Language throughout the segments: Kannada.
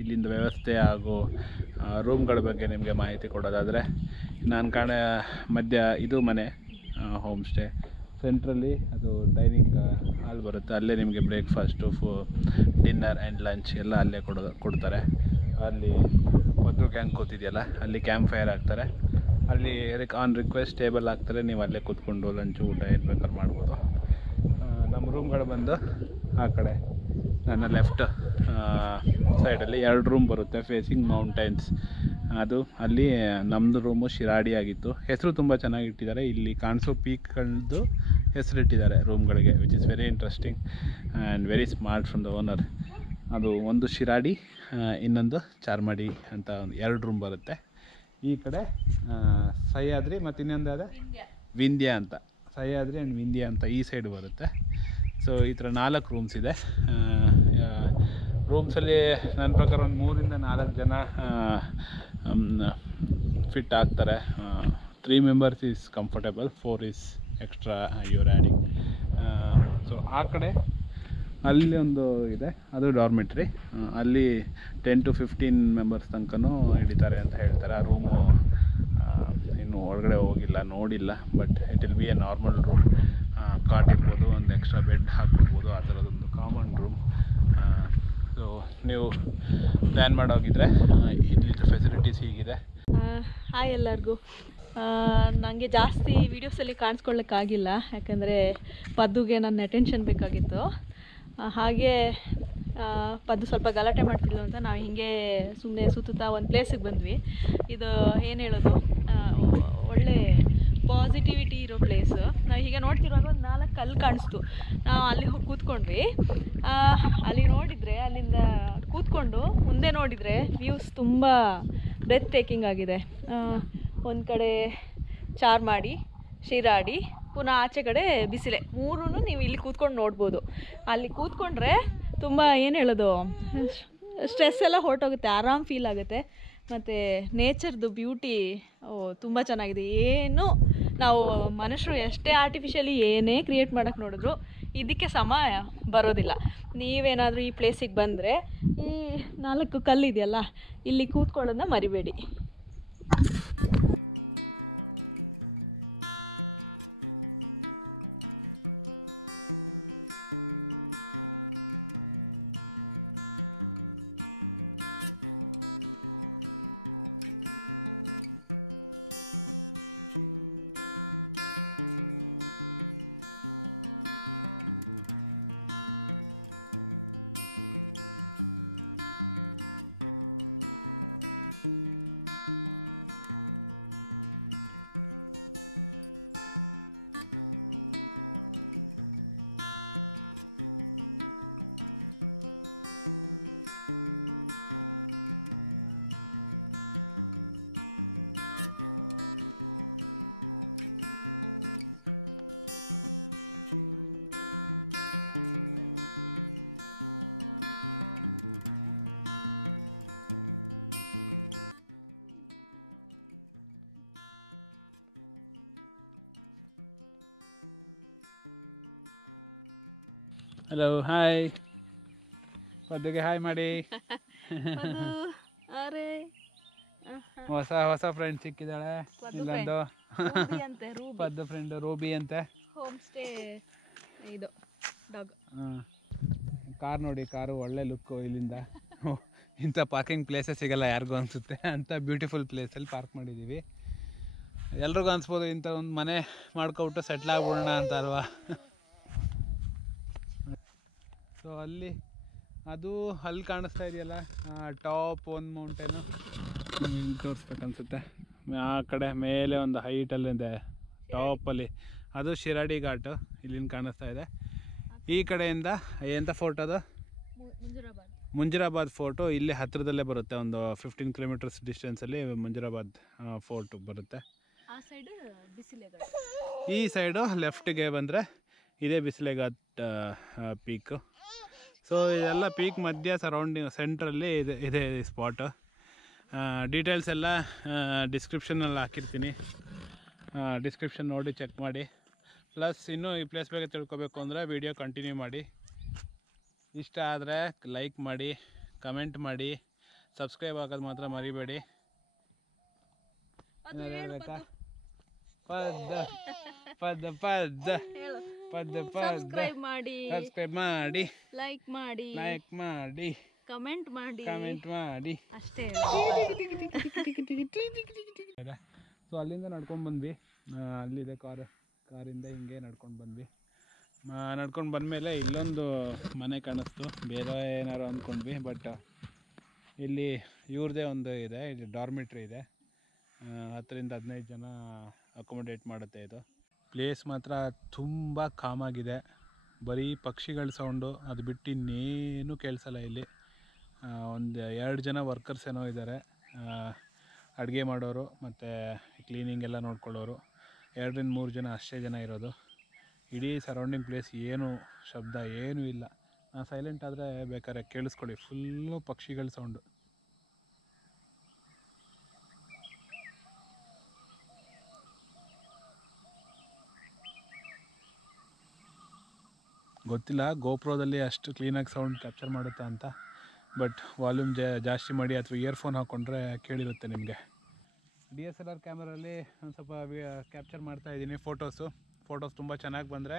ಇಲ್ಲಿಂದ ವ್ಯವಸ್ಥೆ ಹಾಗೂ ರೂಮ್ಗಳ ಬಗ್ಗೆ ನಿಮಗೆ ಮಾಹಿತಿ ಕೊಡೋದಾದರೆ, ನಾನು ಮಧ್ಯ ಇದು ಮನೆ ಹೋಮ್ ಸ್ಟೇ. ಸೆಂಟ್ರಲ್ಲಿ ಅದು ಡೈನಿಂಗ್ ಹಾಲ್ ಬರುತ್ತೆ. ಅಲ್ಲೇ ನಿಮಗೆ ಬ್ರೇಕ್ಫಾಸ್ಟು, ಡಿನ್ನರ್ ಆ್ಯಂಡ್ ಲಂಚ್ ಎಲ್ಲ ಅಲ್ಲೇ ಕೊಡ್ತಾರೆ. ಅಲ್ಲಿ ಒಂದು ಗ್ಯಾಂಗ್ ಕೂತಿದೆಯಲ್ಲ, ಅಲ್ಲಿ ಕ್ಯಾಂಪ್ ಫೈರ್ ಹಾಕ್ತಾರೆ. ಅಲ್ಲಿ ಆನ್ ರಿಕ್ವೆಸ್ಟ್ ಟೇಬಲ್ ಹಾಕ್ತಾರೆ. ನೀವು ಅಲ್ಲೇ ಕೂತ್ಕೊಂಡು ಲಂಚು, ಊಟ ಏನು ಬೇಕಾದ್ರೂ ಮಾಡ್ಬೋದು. ನಮ್ಮ ರೂಮ್ಗಳು ಬಂದು ಆ ಕಡೆ ನನ್ನ ಲೆಫ್ಟ್ ಸೈಡಲ್ಲಿ 2 ರೂಮ್ ಬರುತ್ತೆ, ಫೇಸಿಂಗ್ ಮೌಂಟೇನ್ಸ್. ಅದು ಅಲ್ಲಿ ನಮ್ಮದು ರೂಮು ಶಿರಾಡಿ ಆಗಿತ್ತು. ಹೆಸರು ತುಂಬ ಚೆನ್ನಾಗಿಟ್ಟಿದ್ದಾರೆ. ಇಲ್ಲಿ ಕಾಣಿಸೋ ಪೀಕ್ಗಳದ್ದು ಹೆಸರಿಟ್ಟಿದ್ದಾರೆ ರೂಮ್ಗಳಿಗೆ, which is very interesting and very smart from the owner. ಅದು ಒಂದು ಶಿರಾಡಿ, ಇನ್ನೊಂದು ಚಾರ್ಮಾಡಿ ಅಂತ 2 ರೂಮ್ ಬರುತ್ತೆ. ಈ ಕಡೆ ಸಹ್ಯಾದ್ರಿ ಮತ್ತು ಇನ್ನೊಂದು ಅದೇ ವಿಂಧ್ಯ ಅಂತ, ಸಹ್ಯಾದ್ರಿ ಆ್ಯಂಡ್ ವಿಂಧ್ಯ ಅಂತ ಈ ಸೈಡ್ ಬರುತ್ತೆ. ಸೊ ಈ ಥರ 4 ರೂಮ್ಸ್ ಇದೆ. ರೂಮ್ಸಲ್ಲಿ ನನ್ನ ಪ್ರಕಾರ ಒಂದು 3 ಇಂದ 4 ಜನ ಫಿಟ್ ಆಗ್ತಾರೆ. 3 members is comfortable, 4 is extra your adding. So ಆ ಕಡೆ ಅಲ್ಲಿ ಒಂದು ಇದೆ, ಅದು ಡಾರ್ಮೆಟ್ರಿ. ಅಲ್ಲಿ 10 to 15 ಮೆಂಬರ್ಸ್ ತನಕನೂ ಹಿಡಿತಾರೆ ಅಂತ ಹೇಳ್ತಾರೆ. ಆ ರೂಮು ಇನ್ನೂ ಒಳಗಡೆ ಹೋಗಿಲ್ಲ, ನೋಡಿಲ್ಲ. But it will be a normal room. Cot ಇರ್ಬೋದು, ಒಂದು ಎಕ್ಸ್ಟ್ರಾ ಬೆಡ್ ಹಾಕ್ಬಿಡ್ಬೋದು, ಆ ಥರದೊಂದು ಕಾಮನ್ ರೂಮ್. ಸೊ ನೀವು ಪ್ಲ್ಯಾನ್ ಮಾಡೋಗಿದ್ರೆ ಇಲ್ಲಿದ್ದು ಫೆಸಿಲಿಟೀಸ್ ಹೀಗಿದೆ. ಹಾಯ್ ಎಲ್ಲರಿಗೂ. ನನಗೆ ಜಾಸ್ತಿ ವೀಡಿಯೋಸಲ್ಲಿ ಕಾಣಿಸ್ಕೊಳ್ಳೋಕ್ಕಾಗಿಲ್ಲ, ಯಾಕಂದರೆ ಪದ್ದುಗೆ ನನ್ನ ಅಟೆನ್ಷನ್ ಬೇಕಾಗಿತ್ತು. ಹಾಗೆ ಪದ್ದು ಸ್ವಲ್ಪ ಗಲಾಟೆ ಮಾಡ್ತಿದ್ಲು ಅಂತ ನಾವು ಹೀಗೆ ಸುಮ್ಮನೆ ಸುತ್ತುತ್ತಾ ಒಂದು ಪ್ಲೇಸಿಗೆ ಬಂದ್ವಿ. ಇದು ಏನು ಹೇಳೋದು, ಒಳ್ಳೆ ಪಾಸಿಟಿವಿಟಿ ಇರೋ ಪ್ಲೇಸು. ನಾವು ಹೀಗೆ ನೋಡ್ತಿರುವಾಗ ಒಂದು 4 ಕಲ್ಲು ಕಾಣಿಸ್ತು. ನಾವು ಅಲ್ಲಿ ಹೋಗಿ ಕೂತ್ಕೊಂಡ್ವಿ. ಅಲ್ಲಿ ನೋಡಿದರೆ, ಅಲ್ಲಿಂದ ಕೂತ್ಕೊಂಡು ಮುಂದೆ ನೋಡಿದರೆ ವ್ಯೂಸ್ ತುಂಬ ಬ್ರೆತ್ ಟೇಕಿಂಗ್ ಆಗಿದೆ. ಒಂದು ಕಡೆ ಚಾರ್ಮಾಡಿ, ಶಿರಾಡಿ, ಪುನಃ ಆಚೆ ಕಡೆ ಬಿಸಿಲೆ, 3 ನೀವು ಇಲ್ಲಿ ಕೂತ್ಕೊಂಡು ನೋಡ್ಬೋದು. ಅಲ್ಲಿ ಕೂತ್ಕೊಂಡ್ರೆ ತುಂಬ ಏನು ಹೇಳೋದು, ಸ್ಟ್ರೆಸ್ ಎಲ್ಲ ಹೊರಟೋಗುತ್ತೆ, ಆರಾಮ್ ಫೀಲ್ ಆಗುತ್ತೆ. ಮತ್ತು ನೇಚರ್ದು ಬ್ಯೂಟಿ ತುಂಬ ಚೆನ್ನಾಗಿದೆ. ಏನು ನಾವು ಮನುಷ್ಯರು ಎಷ್ಟೇ ಆರ್ಟಿಫಿಷಿಯಲಿ ಏನೇ ಕ್ರಿಯೇಟ್ ಮಾಡೋಕ್ಕೆ ನೋಡಿದ್ರು ಇದಕ್ಕೆ ಸಮ ಬರೋದಿಲ್ಲ. ನೀವೇನಾದರೂ ಈ ಪ್ಲೇಸಿಗೆ ಬಂದರೆ ಈ 4 ಕಲ್ಲಿದೆಯಲ್ಲ, ಇಲ್ಲಿ ಕೂತ್ಕೊಳ್ಳೋದನ್ನ ಮರಿಬೇಡಿ. ಹಲೋ ಹಾಯ್ ಪದ್ದುಗೆ ಹಾಯ್ ಮಾಡಿ. ಅರೆ ಹೊಸ ಫ್ರೆಂಡ್ ಸಿಕ್ಕಿದ್ದಾಳೆ. ಇಲ್ಲೊಂದು ಪದ್ದು ಫ್ರೆಂಡ್ ರೂಬಿ ಅಂತೆ. ಹೋಮ್ ಸ್ಟೇ ಇದು ಡಾಗ್. ಕಾರ್ ನೋಡಿ, ಕಾರು ಒಳ್ಳೆ ಲುಕ್ಕು. ಇಲ್ಲಿಂದ ಇಂಥ ಪಾರ್ಕಿಂಗ್ ಪ್ಲೇಸೇ ಸಿಗಲ್ಲ ಯಾರಿಗೂ ಅನಿಸುತ್ತೆ, ಅಂಥ ಬ್ಯೂಟಿಫುಲ್ ಪ್ಲೇಸಲ್ಲಿ ಪಾರ್ಕ್ ಮಾಡಿದ್ದೀವಿ. ಎಲ್ರಿಗೂ ಅನಿಸ್ಬೋದು ಇಂಥ ಒಂದು ಮನೆ ಮಾಡ್ಕೊಬಿಟ್ಟು ಸೆಟ್ಲ್ ಆಗ್ಬಿಡೋಣ ಅಂತ ಅಲ್ವಾ. ಸೊ ಅಲ್ಲಿ ಕಾಣಿಸ್ತಾ ಇದೆಯಲ್ಲ ಟಾಪ್ ಒಂದು ಮೌಂಟೇನು, ತೋರಿಸ್ಬೇಕನ್ಸುತ್ತೆ. ಆ ಕಡೆ ಮೇಲೆ ಒಂದು ಹೈಟಲ್ಲಿದೆ ಟಾಪಲ್ಲಿ, ಅದು ಶಿರಾಡಿ ಘಾಟು ಇಲ್ಲಿಂದ ಕಾಣಿಸ್ತಾ ಇದೆ. ಈ ಕಡೆಯಿಂದ ಎಂಥ ಫೋರ್ಟ್ ಅದು, ಮುಂಜರಾಬಾದ್ ಫೋರ್ಟು ಇಲ್ಲಿ ಹತ್ತಿರದಲ್ಲೇ ಬರುತ್ತೆ. ಒಂದು 15 ಕಿಲೋಮೀಟರ್ಸ್ ಡಿಸ್ಟೆನ್ಸಲ್ಲಿ ಮುಂಜರಾಬಾದ್ ಫೋರ್ಟ್ ಬರುತ್ತೆ. ಈ ಸೈಡು ಲೆಫ್ಟಿಗೆ ಬಂದರೆ ಇದೇ ಬಿಸಿಲೆ ಘಾಟ್ ಪೀಕು. ಸೊ ಇದೆಲ್ಲ ಪೀಕ್ ಮಧ್ಯ ಸರೌಂಡಿಂಗ್ ಸೆಂಟ್ರಲ್ಲಿ ಇದೆ ಈ ಸ್ಪಾಟು. ಡೀಟೇಲ್ಸ್ ಎಲ್ಲ ಡಿಸ್ಕ್ರಿಪ್ಷನಲ್ಲಿ ಹಾಕಿರ್ತೀನಿ, ಡಿಸ್ಕ್ರಿಪ್ಷನ್ ನೋಡಿ ಚೆಕ್ ಮಾಡಿ. ಪ್ಲಸ್ ಇನ್ನೂ ಈ ಪ್ಲೇಸ್ ಬಗ್ಗೆ ತಿಳ್ಕೊಬೇಕು ಅಂದರೆ ವಿಡಿಯೋ ಕಂಟಿನ್ಯೂ ಮಾಡಿ. ಇಷ್ಟ ಆದರೆ ಲೈಕ್ ಮಾಡಿ, ಕಮೆಂಟ್ ಮಾಡಿ, ಸಬ್ಸ್ಕ್ರೈಬ್ ಆಗೋದು ಮಾತ್ರ ಮರಿಬೇಡಿ. ಹೇಳ್ಬೇಕಾ? ಸಬ್ಸ್ಕ್ರೈಬ್ ಮಾಡಿ, ಲೈಕ್ ಮಾಡಿ, ಕಮೆಂಟ್ ಮಾಡಿ ಅಷ್ಟೇ. ಸೊ ಅಲ್ಲಿಂದ ನಡ್ಕೊಂಡು ಬಂದ್ವಿ. ಅಲ್ಲಿದೆ ಕಾರಿಂದ ಹಿಂಗೆ ನಡ್ಕೊಂಡು ಬಂದ್ವಿ. ನಡ್ಕೊಂಡು ಬಂದಮೇಲೆ ಇಲ್ಲೊಂದು ಮನೆ ಕಾಣಿಸ್ತು. ಬೇರೆ ಏನಾರು ಅಂದ್ಕೊಂಡ್ವಿ, ಬಟ್ ಇಲ್ಲಿ ಇವ್ರದ್ದೇ ಒಂದು ಇದೆ, ಇಲ್ಲಿ ಡಾರ್ಮಿಟ್ರಿ ಇದೆ. 10-15 ಜನ ಅಕೊಮಡೇಟ್ ಮಾಡುತ್ತೆ ಇದು. ಪ್ಲೇಸ್ ಮಾತ್ರ ತುಂಬ ಕಾಮಾಗಿದೆ. ಬರೀ ಪಕ್ಷಿಗಳ ಸೌಂಡು, ಅದು ಬಿಟ್ಟು ಇನ್ನೇನು ಕೇಳಿಸಲ್ಲ ಇಲ್ಲಿ. ಒಂದು 2 ಜನ ವರ್ಕರ್ಸ್ ಏನೋ ಇದ್ದಾರೆ, ಅಡುಗೆ ಮಾಡೋರು ಮತ್ತು ಕ್ಲೀನಿಂಗ್ ಎಲ್ಲ ನೋಡ್ಕೊಳ್ಳೋರು. 2-3 ಜನ ಅಷ್ಟೇ ಜನ ಇರೋದು. ಇಡೀ ಸರೌಂಡಿಂಗ್ ಪ್ಲೇಸ್ ಏನು ಶಬ್ದ ಏನೂ ಇಲ್ಲ. ನಾನು ಸೈಲೆಂಟ್ ಆದರೆ ಬೇಕಾದ್ರೆ ಕೇಳಿಸ್ಕೊಳ್ಳಿ, ಫುಲ್ಲು ಪಕ್ಷಿಗಳ ಸೌಂಡು. ಗೊತ್ತಿಲ್ಲ ಗೋಪ್ರೋದಲ್ಲಿ ಅಷ್ಟು ಕ್ಲೀನಾಗಿ ಸೌಂಡ್ ಕ್ಯಾಪ್ಚರ್ ಮಾಡುತ್ತಾ ಅಂತ, ಬಟ್ ವಾಲ್ಯೂಮ್ ಜಾಸ್ತಿ ಮಾಡಿ ಅಥವಾ ಇಯರ್ಫೋನ್ ಹಾಕ್ಕೊಂಡ್ರೆ ಕೇಳಿರುತ್ತೆ ನಿಮಗೆ. DSLR ಕ್ಯಾಮರಲ್ಲಿ ಒಂದು ಸ್ವಲ್ಪ ಕ್ಯಾಪ್ಚರ್ ಮಾಡ್ತಾಯಿದ್ದೀನಿ ಫೋಟೋಸ್ ತುಂಬ ಚೆನ್ನಾಗಿ ಬಂದರೆ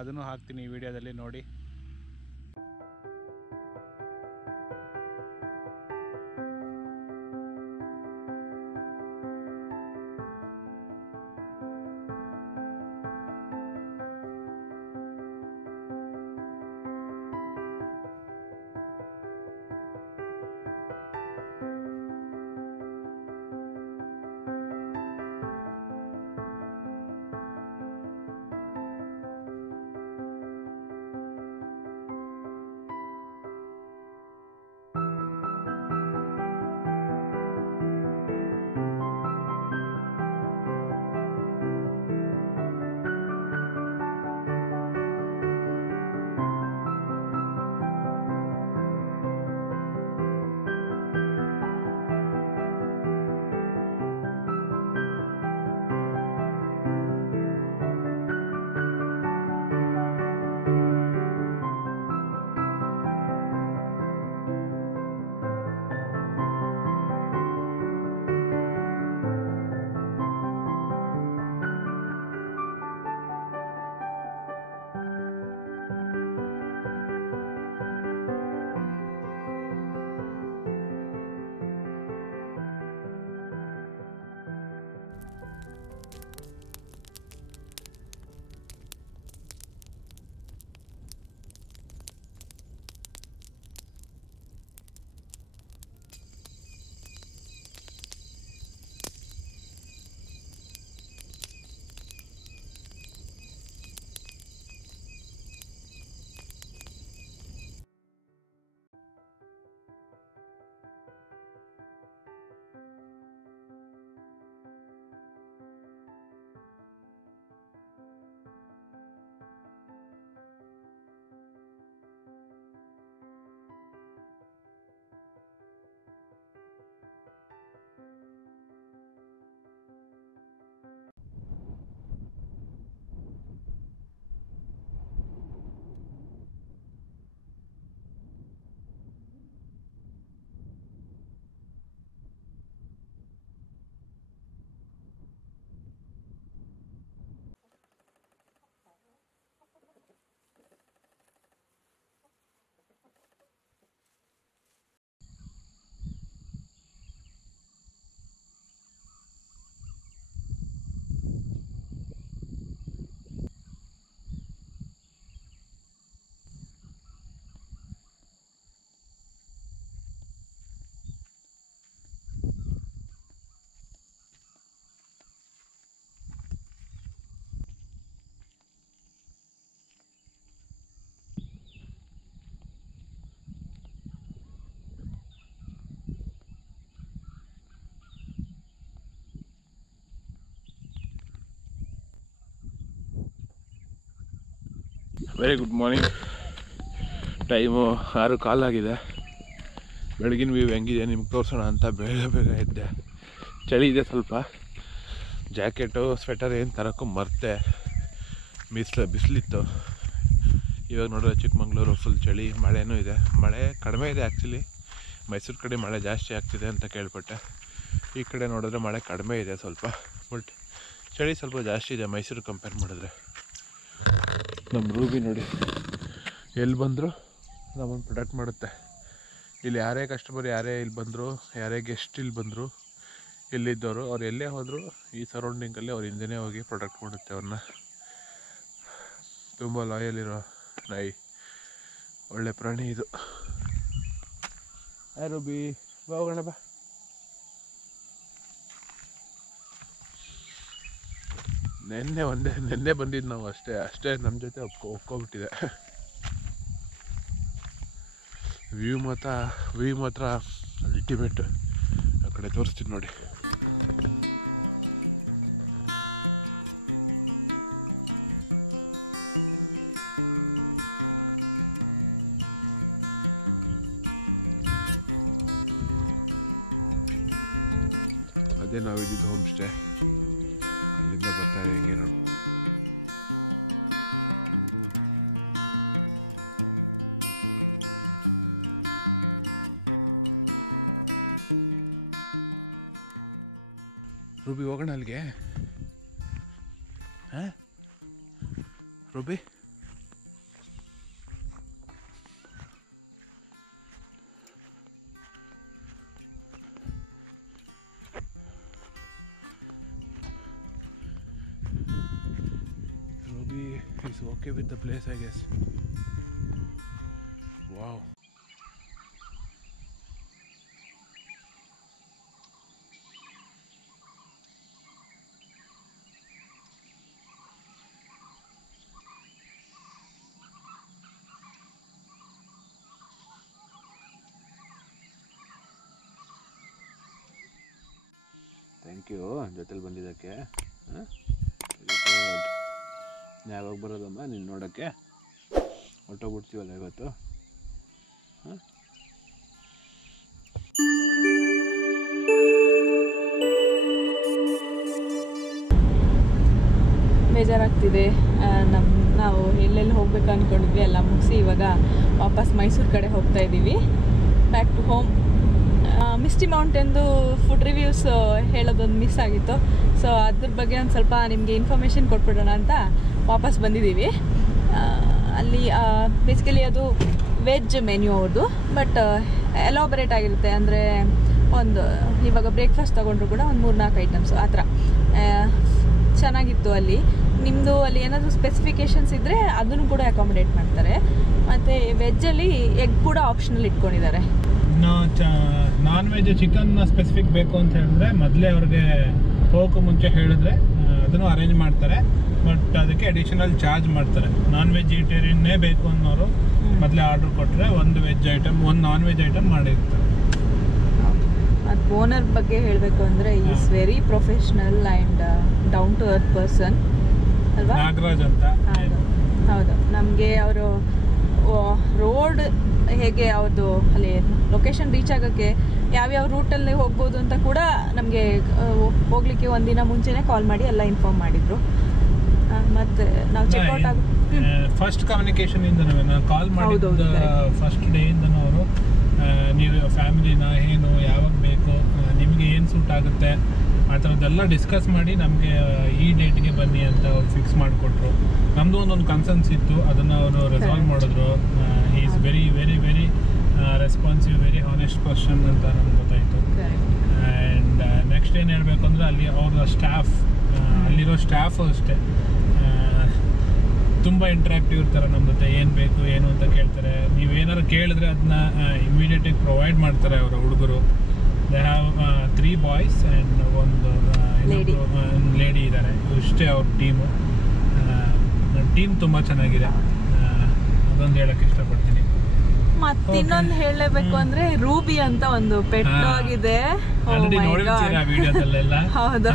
ಅದನ್ನು ಹಾಕ್ತೀನಿ ಈ ವಿಡಿಯೋದಲ್ಲಿ ನೋಡಿ. Very good morning. ಟೈಮು 6:15 ಆಗಿದೆ. ಬೆಳಗಿನ ವ್ಯೂ ಹೆಂಗಿದೆ ನಿಮ್ಗೆ ತೋರಿಸೋಣ ಅಂತ ಬೇಗ ಇದ್ದೆ. ಚಳಿ ಇದೆ ಸ್ವಲ್ಪ. ಜಾಕೆಟು ಸ್ವೆಟರ್ ಏನು ತರೋಕ್ಕೂ ಮರ್ತೆ. ಬಿಸಿಲಿತ್ತು. ಇವಾಗ ನೋಡಿದ್ರೆ ಚಿಕ್ಕಮಗಳೂರು ಫುಲ್ ಚಳಿ, ಮಳೆನೂ ಇದೆ. ಮಳೆ ಕಡಿಮೆ ಇದೆ ಆ್ಯಕ್ಚುಲಿ. ಮೈಸೂರು ಕಡೆ ಮಳೆ ಜಾಸ್ತಿ ಆಗ್ತಿದೆ ಅಂತ ಕೇಳ್ಪಟ್ಟೆ. ಈ ಕಡೆ ನೋಡಿದ್ರೆ ಮಳೆ ಕಡಿಮೆ ಇದೆ ಸ್ವಲ್ಪ, ಬಟ್ ಚಳಿ ಸ್ವಲ್ಪ ಜಾಸ್ತಿ ಇದೆ ಮೈಸೂರು ಕಂಪೇರ್ ಮಾಡಿದ್ರೆ. ನಮ್ಮ ರೂಬಿ ನೋಡಿ ಎಲ್ಲಿ ಬಂದರು ನಮ್ಮನ್ನು ಪ್ರೊಡಕ್ಟ್ ಮಾಡುತ್ತೆ. ಇಲ್ಲಿ ಯಾರೇ ಕಸ್ಟಮರ್ ಯಾರೇ ಇಲ್ಲಿ ಬಂದರು, ಯಾರೇ ಗೆಸ್ಟ್ ಇಲ್ಲಿ ಬಂದರು, ಇಲ್ಲಿದ್ದವರು ಅವ್ರು ಎಲ್ಲೇ ಹೋದರೂ ಈ ಸರೌಂಡಿಂಗಲ್ಲಿ ಅವ್ರ ಹಿಂದೆನೇ ಹೋಗಿ ಪ್ರೊಡಕ್ಟ್ ಮಾಡುತ್ತೆ ಅವ್ರನ್ನ. ತುಂಬ ಲಾಯಲ್ ಇರೋ ನಾಯಿ, ಒಳ್ಳೆ ಪ್ರಾಣಿ ಇದು. ರೂಬಿ ಹೋಗೋಣ ಬಾ. ನೆನ್ನೆ ಬಂದಿದ್ದು ನಾವು ಅಷ್ಟೇ ನಮ್ಮ ಜೊತೆ ಒಪ್ಕೊಬಿಟ್ಟಿದೆ. ವ್ಯೂ ಮಾತ್ರ ಅಲ್ಟಿಮೇಟ್. ಆ ಕಡೆ ತೋರಿಸ್ತೀನಿ ನೋಡಿ. ರೂಬಿ ಹೋಗೋಣ ಅಲ್ಲಿಗೆ. ಹಾಂ Ruby, Ruby is okay with the place, I guess. Wow. Thank you ಜೊತೆಲಿ ಬಂದಿದ್ದಕ್ಕೆ. ಯಾವಾಗ ಬರೋದಮ್ಮ ನೀನು ನೋಡೋಕ್ಕೆ? ಹೊಟ್ಟೋಗ್ಬಿಡ್ತೀವಲ್ಲ ಇವತ್ತು. ಬೇಜಾರಾಗ್ತಿದೆ. ನಾವು ಎಲ್ಲೆಲ್ಲಿ ಹೋಗ್ಬೇಕು ಅಂದ್ಕೊಂಡಿದ್ವಿ ಎಲ್ಲ ಮುಗಿಸಿ ಇವಾಗ ವಾಪಸ್ ಮೈಸೂರು ಕಡೆ ಹೋಗ್ತಾ ಇದ್ದೀವಿ. Back to home. ಮಿಸ್ಟಿ ಮೌಂಟೇನ್ದು ಫುಡ್ ರಿವ್ಯೂಸ್ ಹೇಳೋದೊಂದು ಮಿಸ್ ಆಗಿತ್ತು. ಸೊ ಅದ್ರ ಬಗ್ಗೆ ಒಂದು ಸ್ವಲ್ಪ ನಿಮಗೆ ಇನ್ಫಾರ್ಮೇಷನ್ ಕೊಟ್ಬಿಡೋಣ ಅಂತ ವಾಪಸ್ ಬಂದಿದ್ದೀವಿ. ಅಲ್ಲಿ ಬೇಸಿಕಲಿ ಅದು ವೆಜ್ ಮೆನ್ಯೂ ಅವ್ರದ್ದು, ಬಟ್ ಎಲಾಬರೇಟ್ ಆಗಿರುತ್ತೆ. ಅಂದರೆ ಒಂದು ಇವಾಗ ಬ್ರೇಕ್ಫಾಸ್ಟ್ ತೊಗೊಂಡ್ರು ಕೂಡ ಒಂದು 3-4 ಐಟಮ್ಸು ಆ ಥರ ಚೆನ್ನಾಗಿತ್ತು. ಅಲ್ಲಿ ನಿಮ್ಮದು ಅಲ್ಲಿ ಏನಾದರೂ ಸ್ಪೆಸಿಫಿಕೇಷನ್ಸ್ ಇದ್ದರೆ ಅದನ್ನು ಕೂಡ ಅಕಾಮಡೇಟ್ ಮಾಡ್ತಾರೆ. ಮತ್ತು ವೆಜ್ಜಲ್ಲಿ ಎಗ್ ಕೂಡ ಆಪ್ಷನಲ್ ಇಟ್ಕೊಂಡಿದ್ದಾರೆ. ನಾನ್ ವೆಜ್ ಚಿಕನ್ ಸ್ಪೆಸಿಫಿಕ್ ಬೇಕು ಅಂತ ಹೇಳಿದ್ರೆ ಮೊದಲೇ ಅವ್ರಿಗೆ ಹೋಗೋಕ್ಕೂ ಮುಂಚೆ ಹೇಳಿದ್ರೆ ಅದನ್ನು ಅರೇಂಜ್ ಮಾಡ್ತಾರೆ. ಬಟ್ ಅದಕ್ಕೆ ಅಡಿಷನಲ್ ಚಾರ್ಜ್ ಮಾಡ್ತಾರೆ. ನಾನ್ ವೆಜಿಟೇರಿಯನ್ನೇ ಬೇಕು ಅನ್ನೋರು ಮೊದಲೇ ಆರ್ಡ್ರ್ ಕೊಟ್ಟರೆ ಒಂದು ವೆಜ್ ಐಟಮ್, ಒಂದು ನಾನ್ ವೆಜ್ ಐಟಮ್ ಮಾಡಿರ್ತಾರೆ. ಮತ್ತು ಓನರ್ ಬಗ್ಗೆ ಹೇಳಬೇಕು ಅಂದರೆ is very professional and down to earth person ಅಲ್ವಾ? ನಾಗರಾಜ್ ಅಂತ. ಹೌದು. ನಮಗೆ ಅವರು ರೋಡ್ ಹೇಗೆ ಅವ್ರದ್ದು ಅಲ್ಲಿ ಲೊಕೇಶನ್ ರೀಚ್ ಆಗೋಕ್ಕೆ ಯಾವ್ಯಾವ ರೂಟಲ್ಲಿ ಹೋಗ್ಬೋದು ಅಂತ ಕೂಡ ನಮಗೆ ಹೋಗ್ಲಿಕ್ಕೆ ಒಂದಿನ ಮುಂಚೆನೇ ಕಾಲ್ ಮಾಡಿ ಎಲ್ಲ ಇನ್ಫಾರ್ಮ್ ಮಾಡಿದರು. ಮತ್ತು ನಾವು ಚೆಕ್ಔಟ್ ಆಗಿ ಫಸ್ಟ್ ಕಮ್ಯುನಿಕೇಶನ್ ಇಂದನೂ ನಾನು ಕಾಲ್ ಮಾಡಿದ್ದು ಫಸ್ಟ್ ಡೇಯಿಂದನೂ ಅವರು ನೀವು ಫ್ಯಾಮಿಲಿನ ಏನು ಯಾವಾಗ ಬೇಕು, ನಿಮಗೆ ಏನು ಸೂಟ್ ಆಗುತ್ತೆ ಆ ಥರದ್ದೆಲ್ಲ ಡಿಸ್ಕಸ್ ಮಾಡಿ ನಮಗೆ ಈ ಡೇಟ್ಗೆ ಬನ್ನಿ ಅಂತ ಅವ್ರು ಫಿಕ್ಸ್ ಮಾಡಿಕೊಟ್ರು. ನಮ್ಮದು ಒಂದೊಂದು ಕನ್ಸರ್ನ್ಸ್ ಇತ್ತು, ಅದನ್ನು ಅವರು ರೆಸಾಲ್ವ್ ಮಾಡಿದ್ರು. Is very very very responsive, very honest person ಅಂತ ನಮ್ಗೆ ಗೊತ್ತಾಯಿತು. ಆ್ಯಂಡ್ ನೆಕ್ಸ್ಟ್ ಏನು ಹೇಳಬೇಕು ಅಂದರೆ ಅಲ್ಲಿ ಅವ್ರದ್ದು ಸ್ಟಾಫ್, ಅಲ್ಲಿರೋ ಸ್ಟಾಫು ಅಷ್ಟೇ ತುಂಬ ಇಂಟ್ರಾಕ್ಟಿವ್ ಇರ್ತಾರೆ. ನಮ್ಮ ಜೊತೆ ಏನು ಬೇಕು ಏನು ಅಂತ ಕೇಳ್ತಾರೆ. ನೀವೇನಾದ್ರು ಕೇಳಿದ್ರೆ ಅದನ್ನ ಇಮಿಡಿಯೇಟಾಗಿ ಪ್ರೊವೈಡ್ ಮಾಡ್ತಾರೆ ಅವರ ಹುಡುಗರು. ದೇ ಹ್ಯಾವ್ 3 ಬಾಯ್ಸ್ ಆ್ಯಂಡ್ ಒಂದು ಲೇಡಿ ಇದ್ದಾರೆ. ಇಷ್ಟೇ ಅವ್ರ ಟೀಮ್ ತುಂಬ ಚೆನ್ನಾಗಿದೆ. ಅದೊಂದು ಹೇಳೋಕ್ಕೆ ಇಷ್ಟಪಡ್ತೀನಿ. ಮತ್ತೆ ಇನ್ನೊಂದು ಹೇಳಲೇಬೇಕು ಅಂದ್ರೆ ರೂಬಿ ಅಂತ ಒಂದು ಪೆಟ್ ಆಗಿದೆ. ಆಲ್ರೆಡಿ ನೋಡಿರ್ತೀರಾ ವಿಡಿಯೋದಲ್ಲೆಲ್ಲ. ಹೌದು.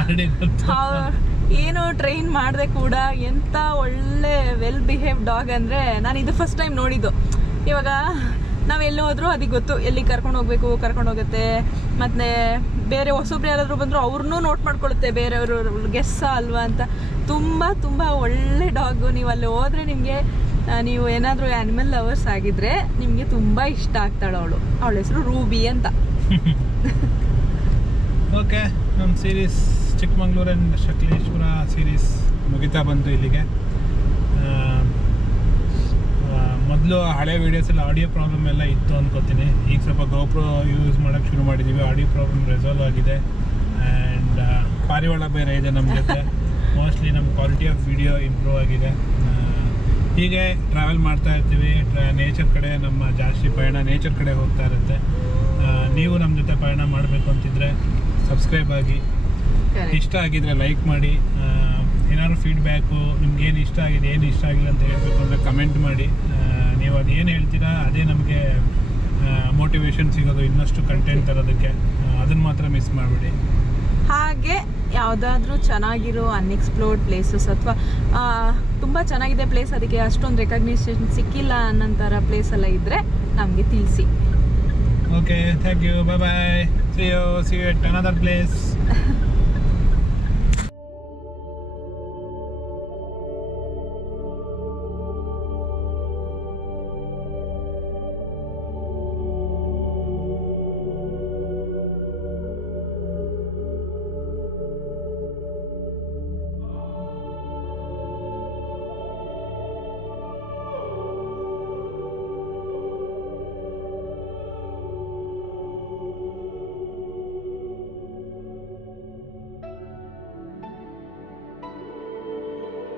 ಏನು ಟ್ರೈನ್ ಮಾಡಿದೆ ಕೂಡ ಎಂಥ ಒಳ್ಳೆ ವೆಲ್ ಬಿಹೇವ್ ಡಾಗ್ ಅಂದರೆ ನಾನು ಇದು ಫಸ್ಟ್ ಟೈಮ್ ನೋಡಿದ್ದು. ಇವಾಗ ನಾವು ಎಲ್ಲಿ ಹೋದ್ರು ಅದಕ್ಕೆ ಗೊತ್ತು ಎಲ್ಲಿ ಕರ್ಕೊಂಡು ಹೋಗ್ಬೇಕು, ಕರ್ಕೊಂಡು ಹೋಗುತ್ತೆ. ಮತ್ತು ಬೇರೆ ಹೊಸೊಬ್ರು ಯಾರಾದರೂ ಬಂದರೂ ಅವ್ರನ್ನೂ ನೋಟ್ ಮಾಡ್ಕೊಳ್ಳುತ್ತೆ, ಬೇರೆಯವರು ಗೆಸ್ಸ ಅಲ್ವಾ ಅಂತ. ತುಂಬ ತುಂಬ ಒಳ್ಳೆ ಡಾಗು. ನೀವು ಅಲ್ಲಿ ಹೋದರೆ ನಿಮಗೆ, ನೀವು ಏನಾದರೂ ಆ್ಯನಿಮಲ್ ಲವರ್ಸ್ ಆಗಿದ್ರೆ ನಿಮಗೆ ತುಂಬ ಇಷ್ಟ ಆಗ್ತಾಳೆ ಅವಳು. ಅವಳ ಹೆಸರು ರೂಬಿ ಅಂತ. ಓಕೆ, ನಮ್ಮ series Chikmagalur and Sakleshpur series ಮುಗಿತಾ ಬಂತು ಇಲ್ಲಿಗೆ. ಮೊದಲು ಹಳೆ ವೀಡಿಯೋಸಲ್ಲಿ ಆಡಿಯೋ ಪ್ರಾಬ್ಲಮ್ ಎಲ್ಲ ಇತ್ತು ಅಂದ್ಕೋತೀನಿ. ಈಗ ಸ್ವಲ್ಪ ಗೋಪ್ರೋ ಯೂಸ್ ಮಾಡೋಕ್ಕೆ ಶುರು ಮಾಡಿದ್ದೀವಿ. ಆಡಿಯೋ ಪ್ರಾಬ್ಲಮ್ ರೆಸಾಲ್ವ್ ಆಗಿದೆ. ಆ್ಯಂಡ್ ಪಾರಿವಾಳ ಬೇರೆ ಇದೆ ನಮ್ಮ ಜೊತೆ. ಮೋಸ್ಟ್ಲಿ ನಮ್ಮ ಕ್ವಾಲಿಟಿ ಆಫ್ ವಿಡಿಯೋ ಇಂಪ್ರೂವ್ ಆಗಿದೆ. ಹೀಗೆ ಟ್ರಾವೆಲ್ ಮಾಡ್ತಾ ಇರ್ತೀವಿ. ನೇಚರ್ ಕಡೆ ನಮ್ಮ ಜಾಸ್ತಿ ಪಯಣ ನೇಚರ್ ಕಡೆ ಹೋಗ್ತಾ ಇರುತ್ತೆ. ನೀವು ನಮ್ಮ ಜೊತೆ ಪಯಣ ಮಾಡಬೇಕು ಅಂತಿದ್ರೆ ಸಬ್ಸ್ಕ್ರೈಬ್ ಆಗಿ, ಇಷ್ಟ ಆಗಿದ್ರೆ ಲೈಕ್ ಮಾಡಿ. ಏನಾದ್ರು ಫೀಡ್ಬ್ಯಾಕು, ನಿಮ್ಗೆ ಏನು ಇಷ್ಟ ಆಗಿದೆ, ಏನು ಇಷ್ಟ ಆಗಿಲ್ಲ ಅಂತ ಹೇಳಬೇಕು ಅಂದರೆ ಕಮೆಂಟ್ ಮಾಡಿ. ನೀವು ಅದೇನು ಹೇಳ್ತೀರಾ ಅದೇ ನಮಗೆ ಮೋಟಿವೇಶನ್ ಸಿಗೋದು ಇನ್ನಷ್ಟು ಕಂಟೆಂಟ್ ತರೋದಕ್ಕೆ. ಅದನ್ನು ಮಾತ್ರ ಮಿಸ್ ಮಾಡಬೇಡಿ. ಹಾಗೆ ಯಾವುದಾದ್ರೂ ಚೆನ್ನಾಗಿರೋ ಅನ್ಎಕ್ಸ್ಪ್ಲೋರ್ಡ್ ಪ್ಲೇಸಸ್ ಅಥವಾ ತುಂಬ ಚೆನ್ನಾಗಿದೆ ಪ್ಲೇಸ್, ಅದಕ್ಕೆ ಅಷ್ಟೊಂದು ರೆಕಗ್ನಿಷನ್ ಸಿಕ್ಕಿಲ್ಲ ಅನ್ನೋಂಥರ ಪ್ಲೇಸ್ ಎಲ್ಲ ಇದ್ದರೆ ನಮಗೆ ತಿಳಿಸಿ. Okay, thank you, bye bye. See you at another place.